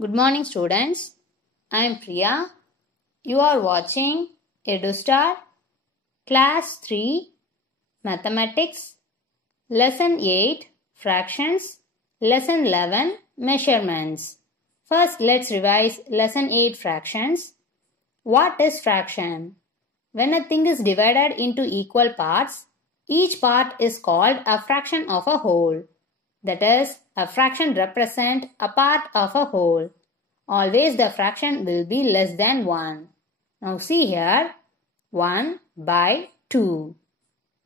Good morning students. I am Priya. You are watching EduStar Class 3 Mathematics Lesson 8 Fractions Lesson 11 Measurements. First let's revise Lesson 8 Fractions. What is fraction? When a thing is divided into equal parts, each part is called a fraction of a whole. That is, a fraction represents a part of a whole. Always the fraction will be less than 1. Now see here, 1 by 2.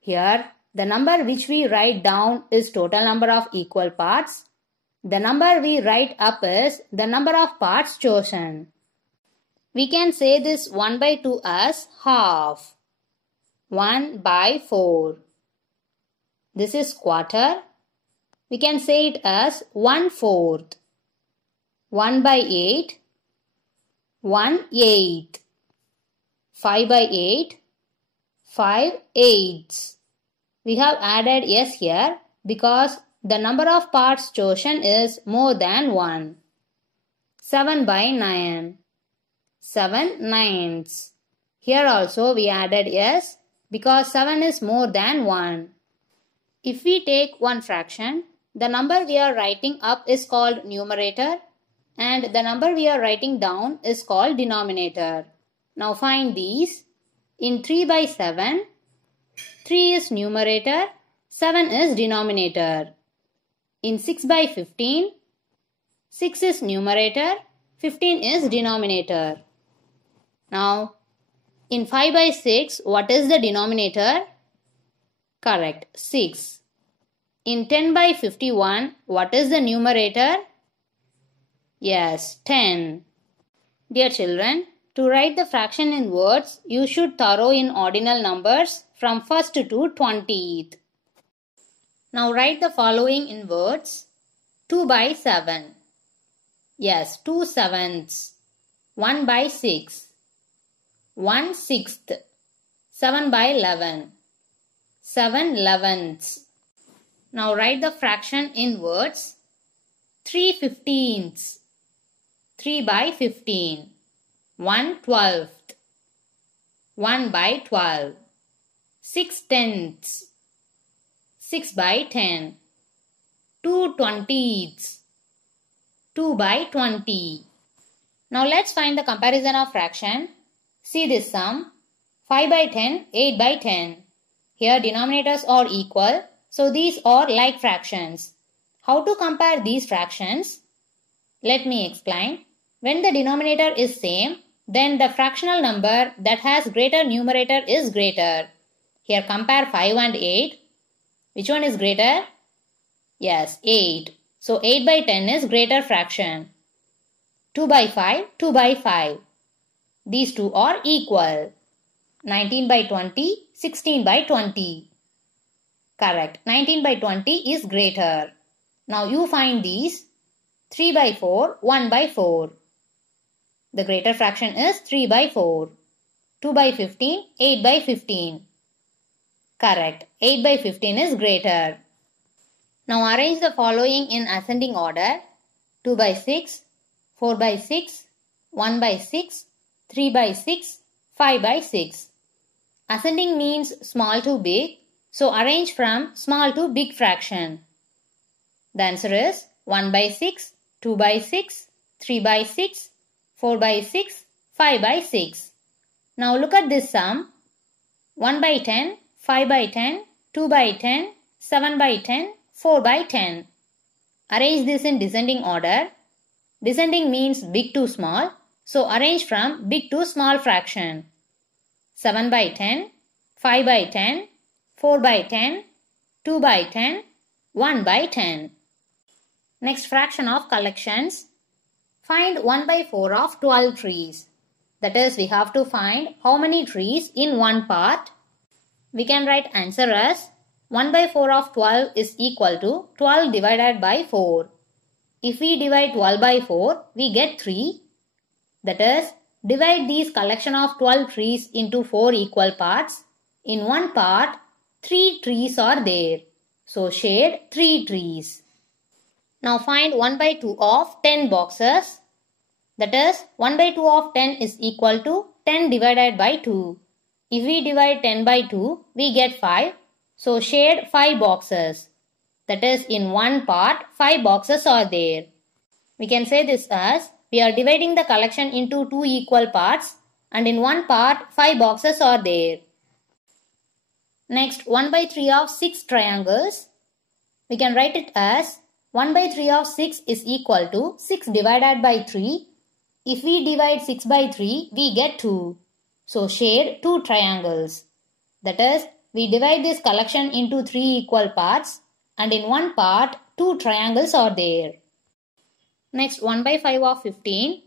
Here, the number which we write down is total number of equal parts. The number we write up is the number of parts chosen. We can say this 1 by 2 as half. 1 by 4. This is quarter. We can say it as 1/4. 1 by 8, 1/8. 5 by 8, 5/8. We have added s here because the number of parts chosen is more than 1. 7 by 9, 7/9. Here also we added s because 7 is more than 1. If we take one fraction, the number we are writing up is called numerator and the number we are writing down is called denominator. Now find these. In 3 by 7, 3 is numerator, 7 is denominator. In 6 by 15, 6 is numerator, 15 is denominator. Now, in 5 by 6, what is the denominator? Correct, 6. In 10 by 51, what is the numerator? Yes, 10. Dear children, to write the fraction in words, you should thorough in ordinal numbers from 1st to 20th. Now write the following in words. 2 by 7. Yes, 2/7. 1 by 6. 1/6. 7 by 11. 7/11. Now write the fraction in words. 3/15. 3 by 15. 1/12. 1 by 12. 6/10. 6 by 10. 2/20. 2 by 20. Now let's find the comparison of fraction. See this sum. 5 by 10, 8 by 10. Here denominators are equal, so these are like fractions. How to compare these fractions? Let me explain. When the denominator is same, then the fractional number that has greater numerator is greater. Here compare 5 and 8. Which one is greater? Yes, 8. So 8 by 10 is greater fraction. 2 by 5, 2 by 5. These two are equal. 19 by 20, 16 by 20. Correct. 19 by 20 is greater. Now you find these. 3 by 4, 1 by 4. The greater fraction is 3 by 4. 2 by 15, 8 by 15. Correct. 8 by 15 is greater. Now arrange the following in ascending order. 2 by 6, 4 by 6, 1 by 6, 3 by 6, 5 by 6. Ascending means small to big. So arrange from small to big fraction. The answer is 1 by 6, 2 by 6, 3 by 6, 4 by 6, 5 by 6. Now look at this sum. 1 by 10, 5 by 10, 2 by 10, 7 by 10, 4 by 10. Arrange this in descending order. Descending means big to small. So arrange from big to small fraction. 7 by 10, 5 by 10, 4 by 10, 2 by 10, 1 by 10. Next fraction of collections. Find 1 by 4 of 12 trees. That is, we have to find how many trees in one part. We can write answer as 1 by 4 of 12 is equal to 12 divided by 4. If we divide 12 by 4, we get 3. That is, divide these collection of 12 trees into 4 equal parts. In one part, 3 trees are there. So shade 3 trees. Now find 1 by 2 of 10 boxes. That is 1 by 2 of 10 is equal to 10 divided by 2. If we divide 10 by 2, we get 5. So shade 5 boxes. That is, in one part 5 boxes are there. We can say this as we are dividing the collection into 2 equal parts and in one part 5 boxes are there. Next, 1 by 3 of 6 triangles. We can write it as 1 by 3 of 6 is equal to 6 divided by 3. If we divide 6 by 3, we get 2. So shade 2 triangles. That is, we divide this collection into 3 equal parts and in one part 2 triangles are there. Next, 1 by 5 of 15.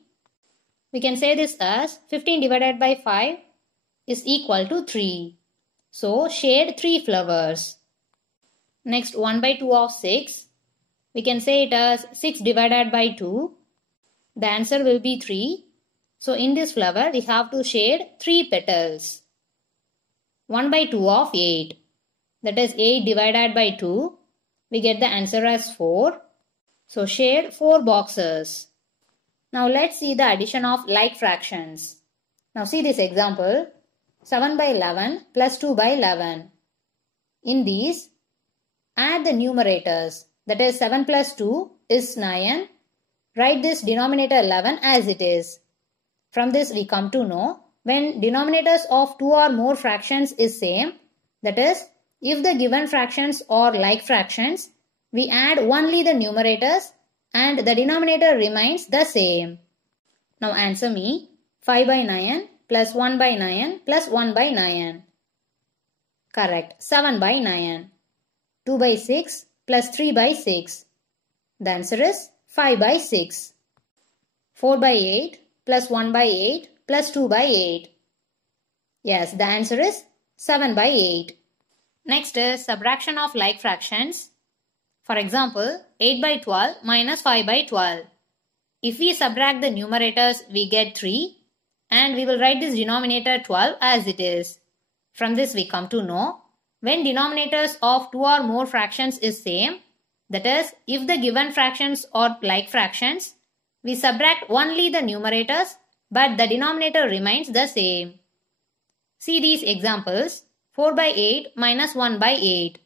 We can say this as 15 divided by 5 is equal to 3. So shade 3 flowers. Next, 1 by 2 of 6. We can say it as 6 divided by 2. The answer will be 3. So in this flower we have to shade 3 petals. 1 by 2 of 8. That is 8 divided by 2. We get the answer as 4. So shade 4 boxes. Now let's see the addition of like fractions. Now see this example. 7 by 11 plus 2 by 11. In these, add the numerators. That is 7 plus 2 is 9. Write this denominator 11 as it is. From this we come to know when denominators of 2 or more fractions is same. That is, if the given fractions are like fractions, we add only the numerators and the denominator remains the same. Now answer me. 5 by 9 plus 1 by 9 plus 1 by 9. Correct. 7 by 9. 2 by 6 plus 3 by 6. The answer is 5 by 6. 4 by 8 plus 1 by 8 plus 2 by 8. Yes, the answer is 7 by 8. Next is subtraction of like fractions. For example, 8 by 12 minus 5 by 12. If we subtract the numerators, we get 3. And we will write this denominator 12 as it is. From this we come to know, when denominators of 2 or more fractions is same, that is, if the given fractions are like fractions, we subtract only the numerators but the denominator remains the same. See these examples. 4 by 8 minus 1 by 8.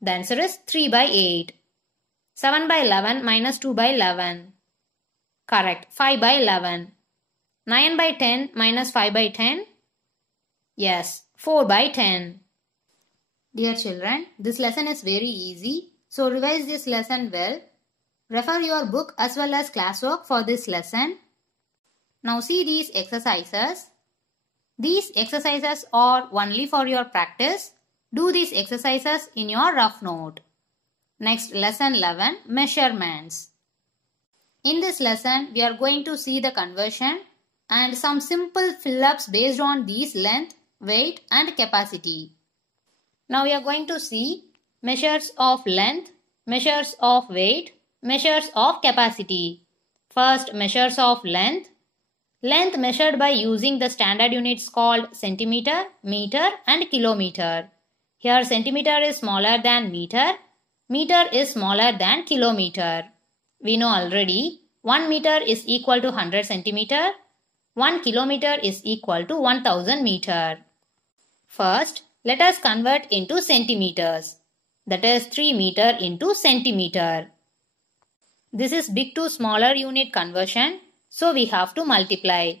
The answer is 3 by 8. 7 by 11 minus 2 by 11. Correct. 5 by 11. 9 by 10 minus 5 by 10. Yes, 4 by 10. Dear children, this lesson is very easy. So revise this lesson well. Refer your book as well as classwork for this lesson. Now see these exercises. These exercises are only for your practice. Do these exercises in your rough note. Next, lesson 11, measurements. In this lesson, we are going to see the conversion and some simple fill-ups based on these length, weight and capacity. Now we are going to see measures of length, measures of weight, measures of capacity. First, measures of length. Length measured by using the standard units called centimeter, meter and kilometer. Here centimeter is smaller than meter. Meter is smaller than kilometer. We know already 1 meter is equal to 100 centimeter. 1 kilometer is equal to 1000 meter. First, let us convert into centimeters. That is 3 meter into centimeter. This is big to smaller unit conversion. So we have to multiply.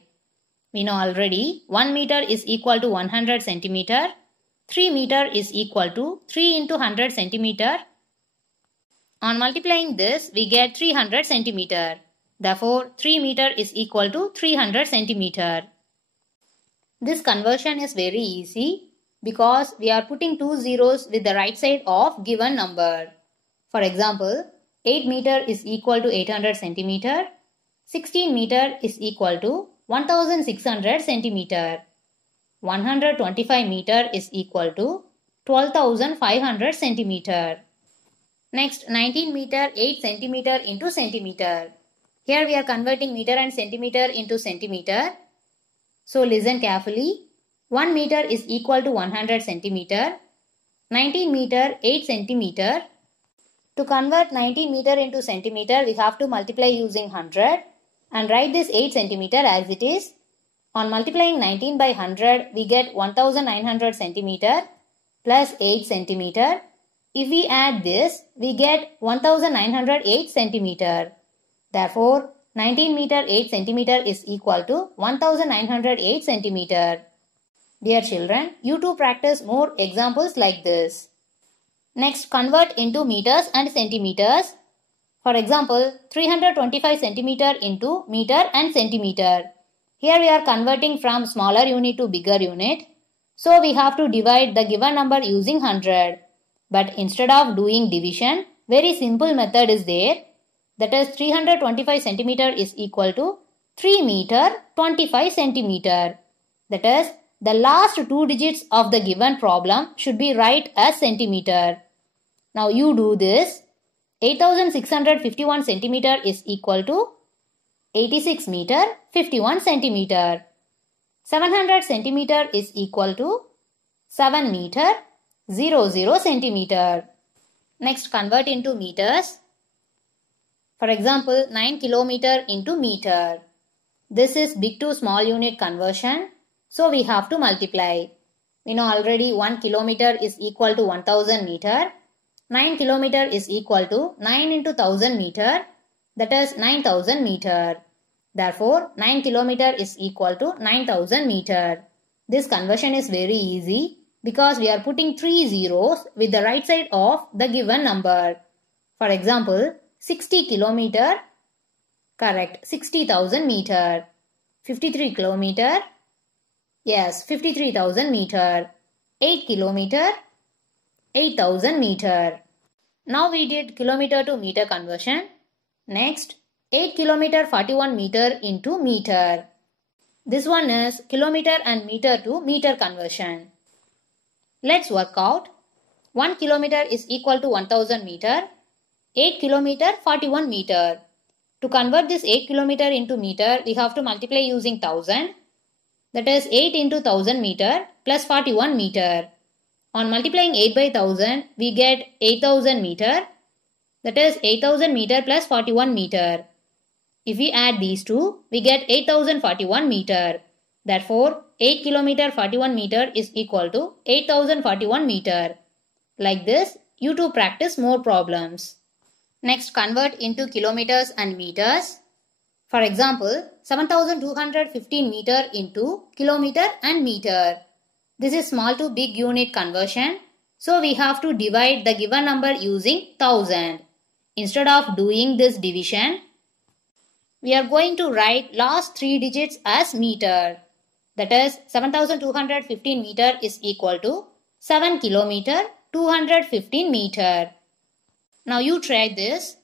We know already 1 meter is equal to 100 centimeter. 3 meter is equal to 3 into 100 centimeter. On multiplying this, we get 300 centimeter. Therefore, 3 meter is equal to 300 centimeter. This conversion is very easy because we are putting 2 zeros with the right side of given number. For example, 8 meter is equal to 800 centimeter. 16 meter is equal to 1600 centimeter. 125 meter is equal to 12,500 centimeter. Next, 19 meter 8 centimeter into centimeter. Here we are converting meter and centimeter into centimeter. So listen carefully. 1 meter is equal to 100 centimeter. 19 meter 8 centimeter. To convert 19 meter into centimeter, we have to multiply using 100. and write this 8 cm as it is. On multiplying 19 by 100, we get 1900 cm plus 8 cm. If we add this, we get 1908 cm. Therefore, 19 meter 8 cm is equal to 1908 cm. Dear children, you too practice more examples like this. Next, convert into meters and centimeters. For example, 325 centimeter into meter and centimeter. Here we are converting from smaller unit to bigger unit. So we have to divide the given number using 100. But instead of doing division, very simple method is there. That is 325 centimeter is equal to 3 meter 25 centimeter. That is, the last two digits of the given problem should be right as centimeter. Now you do this. 8651 centimeter is equal to 86 meter 51 centimeter. 700 centimeter is equal to 7 meter 00 centimeter. Next, convert into meters. For example, 9 kilometer into meter. This is big to small unit conversion. So we have to multiply. We know already 1 kilometer is equal to 1000 meter. 9 kilometer is equal to 9 into 1000 meter. That is 9000 meter. Therefore, 9 kilometer is equal to 9000 meter. This conversion is very easy because we are putting 3 zeros with the right side of the given number. For example, 60 kilometer, correct, 60,000 meter. 53 kilometer, yes, 53,000 meter. 8 kilometer, 8,000 meter. Now we did kilometer to meter conversion. Next, 8 kilometer 41 meter into meter. This one is kilometer and meter to meter conversion. Let's work out. 1 kilometer is equal to 1000 meter. 8 kilometer 41 meter. To convert this 8 kilometer into meter, we have to multiply using 1000. That is 8 into 1000 meter plus 41 meter. On multiplying 8 by 1000, we get 8000 meter. That is 8000 meter plus 41 meter. If we add these two, we get 8041 meter. Therefore, 8 kilometer 41 meter is equal to 8041 meter. Like this, you too practice more problems. Next, convert into kilometers and meters. For example, 7215 meter into kilometer and meter. This is small to big unit conversion. So we have to divide the given number using 1000. Instead of doing this division, we are going to write last 3 digits as meter. That is 7215 meter is equal to 7 kilometer 215 meter. Now you try this.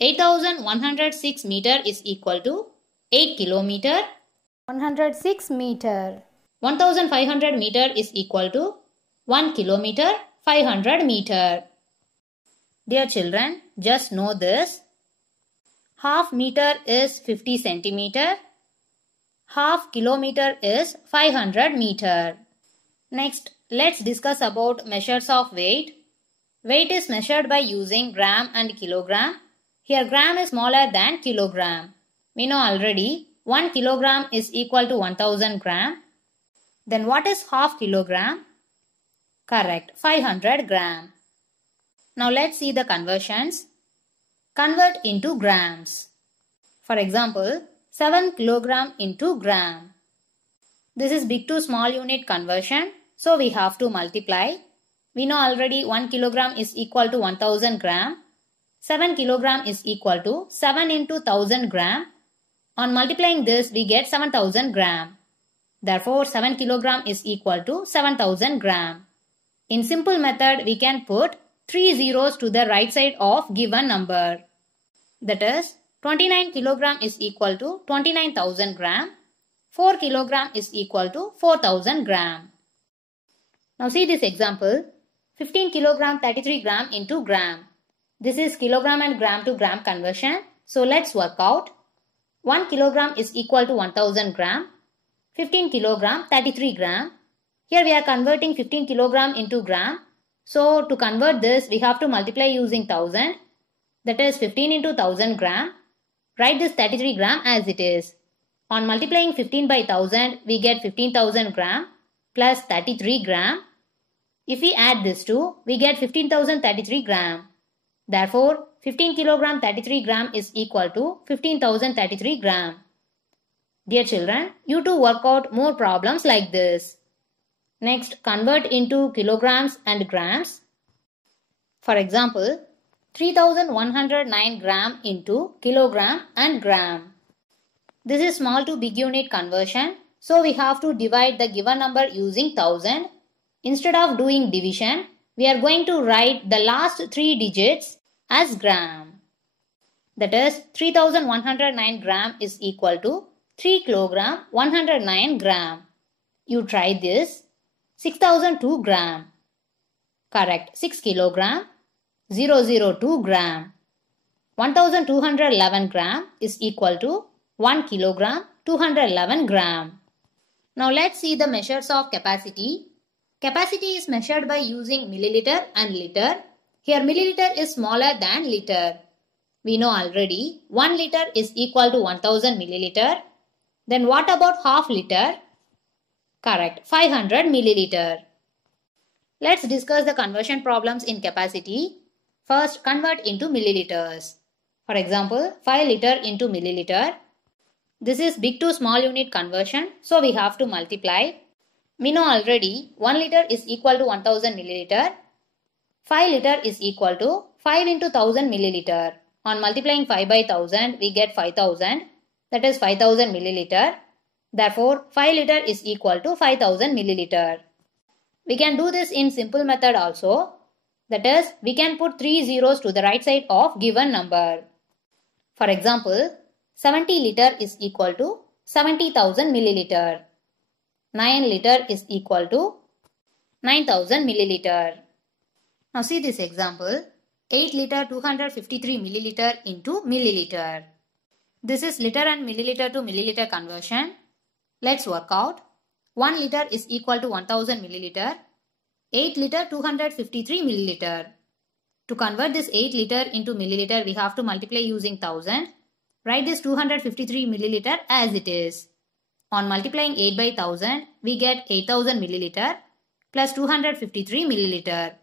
8106 meter is equal to 8 kilometer 106 meter. 1500 meter is equal to 1 kilometer 500 meter. Dear children, just know this. Half meter is 50 centimeter. Half kilometer is 500 meter. Next, let's discuss about measures of weight. Weight is measured by using gram and kilogram. Here gram is smaller than kilogram. We know already 1 kilogram is equal to 1000 gram. Then what is half kilogram? Correct, 500 gram. Now let's see the conversions. Convert into grams. For example, 7 kilogram into gram. This is big to small unit conversion. So we have to multiply. We know already 1 kilogram is equal to 1000 gram. 7 kilogram is equal to 7 into 1000 gram. On multiplying this, we get 7000 gram. Therefore, 7 kilogram is equal to 7000 gram. In simple method, we can put 3 zeros to the right side of given number. That is, 29 kilogram is equal to 29,000 gram. 4 kilogram is equal to 4000 gram. Now see this example. 15 kilogram 33 gram into gram. This is kilogram and gram to gram conversion. So let's work out. 1 kilogram is equal to 1000 gram. 15 kilogram 33 gram. Here we are converting 15 kilogram into gram. So to convert this, we have to multiply using 1000. That is 15 into 1000 gram. Write this 33 gram as it is. On multiplying 15 by 1000, we get 15,000 gram plus 33 gram. If we add this two, we get 15,033 gram. Therefore, 15 kilogram 33 gram is equal to 15,033 gram. Dear children, you too work out more problems like this. Next, convert into kilograms and grams. For example, 3109 gram into kilogram and gram. This is small to big unit conversion, so we have to divide the given number using 1000. Instead of doing division, we are going to write the last 3 digits as gram. That is, 3109 gram is equal to 3 kilogram 109 gram. You try this. 6002 gram. Correct. 6 kilogram 002 gram. 1211 gram is equal to 1 kilogram 211 gram. Now let's see the measures of capacity. Capacity is measured by using milliliter and liter. Here milliliter is smaller than liter. We know already 1 liter is equal to 1000 milliliter. Then what about half liter? Correct, 500 milliliter. Let's discuss the conversion problems in capacity. First, convert into milliliters. For example, 5 liter into milliliter. This is big to small unit conversion, so we have to multiply. We know already 1 liter is equal to 1000 milliliter. 5 liter is equal to 5 into 1000 milliliter. On multiplying 5 by 1000, we get 5000. That is 5000 milliliter. Therefore, 5 liter is equal to 5000 milliliter. We can do this in simple method also. That is, we can put 3 zeros to the right side of given number. For example, 70 liter is equal to 70,000 milliliter. 9 liter is equal to 9000 milliliter. Now see this example. 8 liter 253 milliliter into milliliter. This is liter and milliliter to milliliter conversion. Let's work out. 1 liter is equal to 1000 milliliter. 8 liter 253 milliliter. To convert this 8 liter into milliliter, we have to multiply using 1000. Write this 253 milliliter as it is. On multiplying 8 by 1000, we get 8000 milliliter plus 253 milliliter.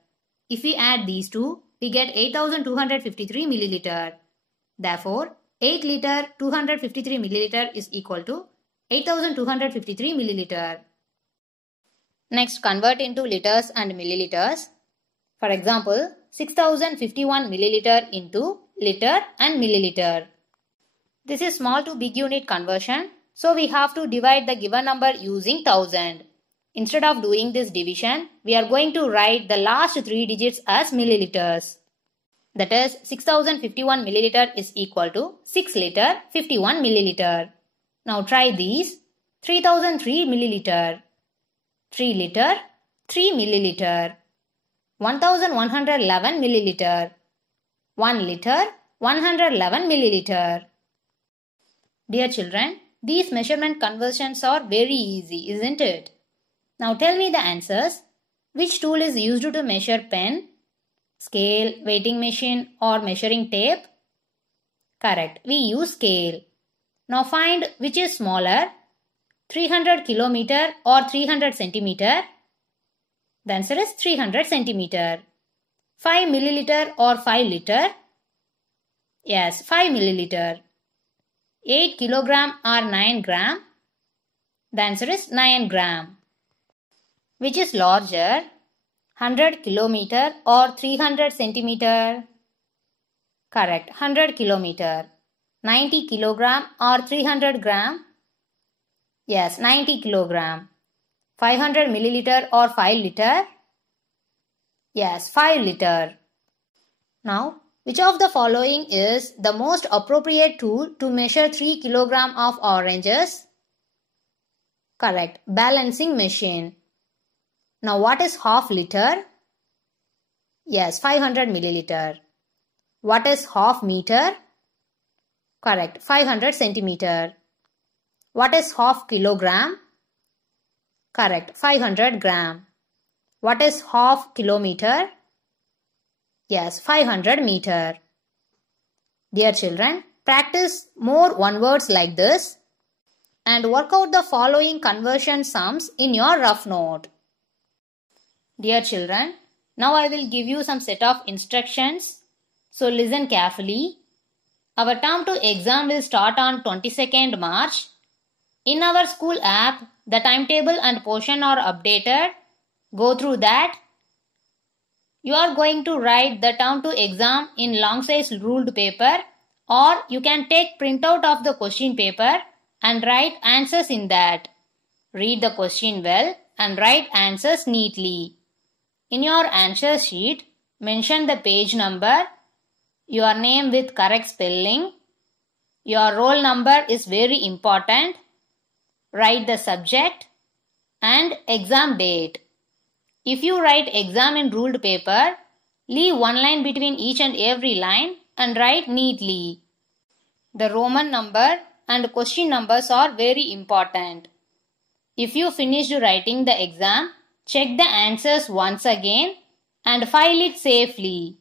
If we add these two, we get 8253 milliliter. Therefore, 8 liter 253 milliliter is equal to 8253 milliliter. Next, convert into liters and milliliters. For example, 6051 milliliter into liter and milliliter. This is small to big unit conversion, so we have to divide the given number using 1000. Instead of doing this division, we are going to write the last 3 digits as milliliters. That is, 6051 milliliter is equal to 6 liter 51 milliliter. Now try these. 3003 milliliter, 3 liter, 3 milliliter, 1111 milliliter, 1 liter, 111 milliliter. Dear children, these measurement conversions are very easy, isn't it? Now tell me the answers. Which tool is used to measure pen, scale, weighing machine or measuring tape? Correct, we use scale. Now find which is smaller, 300 kilometer or 300 centimeter. The answer is 300 centimeter. 5 milliliter or 5 liter? Yes, 5 milliliter. 8 kilogram or 9 gram? The answer is 9 gram. Which is larger, 100 kilometer or 300 centimeter? Correct, 100 kilometer. 90 kilogram or 300 gram? Yes, 90 kilogram. 500 milliliter or 5 liter? Yes, 5 liter. Now, which of the following is the most appropriate tool to measure 3 kilogram of oranges? Correct, balancing machine. Now, what is half liter? Yes, 500 milliliter. What is half meter? Correct, 500 centimeter. What is half kilogram? Correct, 500 gram. What is half kilometer? Yes, 500 meter. Dear children, practice more one words like this and work out the following conversion sums in your rough note. Dear children, now I will give you some set of instructions. So listen carefully. Our term 2 exam will start on 22nd March. In our school app, the timetable and portion are updated. Go through that. You are going to write the term 2 exam in long size ruled paper, or you can take printout of the question paper and write answers in that. Read the question well and write answers neatly. In your answer sheet, mention the page number, your name with correct spelling. Your roll number is very important. Write the subject and exam date. If you write exam in ruled paper, leave one line between each and every line and write neatly. The Roman number and question numbers are very important. If you finished writing the exam, check the answers once again and file it safely.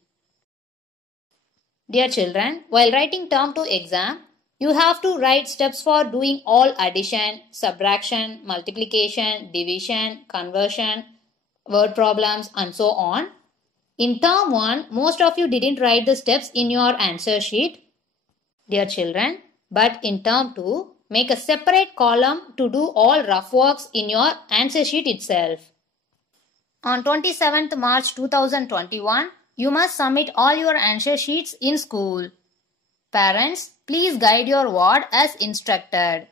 Dear children, while writing term 2 exam, you have to write steps for doing all addition, subtraction, multiplication, division, conversion, word problems and so on. In term 1, most of you didn't write the steps in your answer sheet, dear children. But in term 2, make a separate column to do all rough works in your answer sheet itself. On 27th March 2021, you must submit all your answer sheets in school. Parents, please guide your ward as instructed.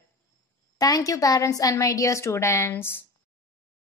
Thank you parents and my dear students.